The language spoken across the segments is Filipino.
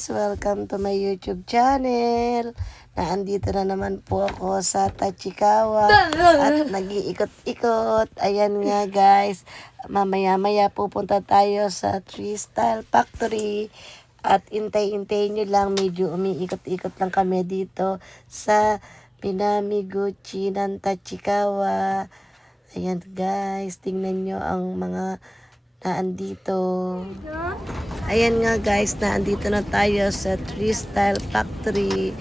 guys! Welcome to my YouTube channel. Naandito na naman po ako sa Tachikawa at nag-iikot-ikot. Ayan nga guys, mamaya-maya pupunta tayo sa Tree Style Factory. At intay-intay nyo lang, medyo umiikot-ikot lang kami dito sa Minamiguchi ng Tachikawa. Ayan guys, tingnan nyo ang mga naandito. Ayan nga guys, naandito na tayo sa Tree Style Factory.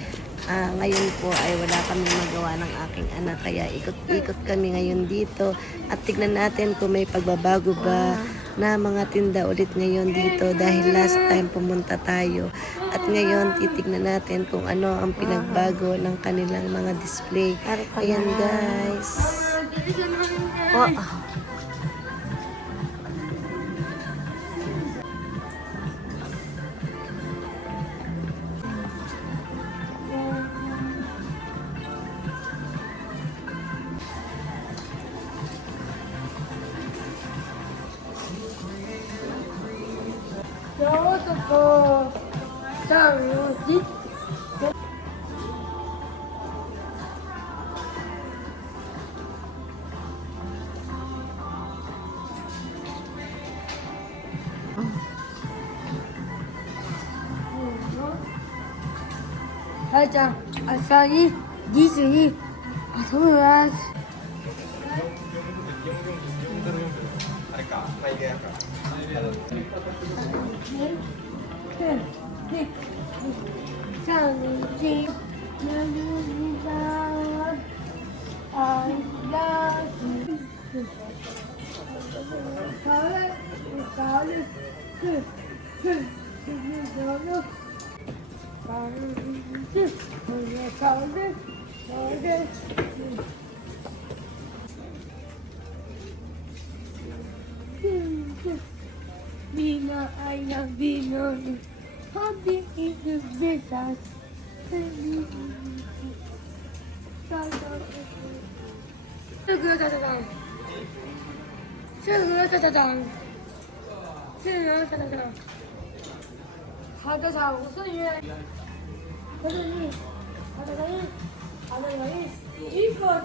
Ngayon po ay wala kami magawa ng aking anak, kaya ikot-ikot kami ngayon dito at tignan natin kung may pagbabago ba na mga tinda ulit ngayon dito dahil last time pumunta tayo. At ngayon titignan natin kung ano ang pinagbago ng kanilang mga display. Ayan guys. 살짝 아싸리 니스이 아소라스 상지 나누리다 아이라스 가을 Bina ayah bina Happy itu besar Segera datang Segera datang Segera datang Ada sahaja saya ada lagi ikut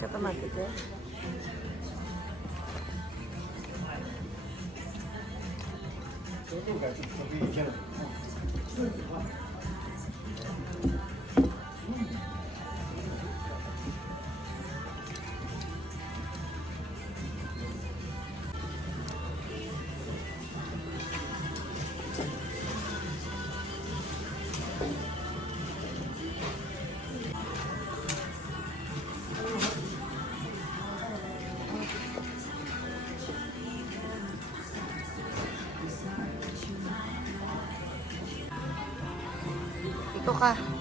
Siapa mati ya? Ito ka.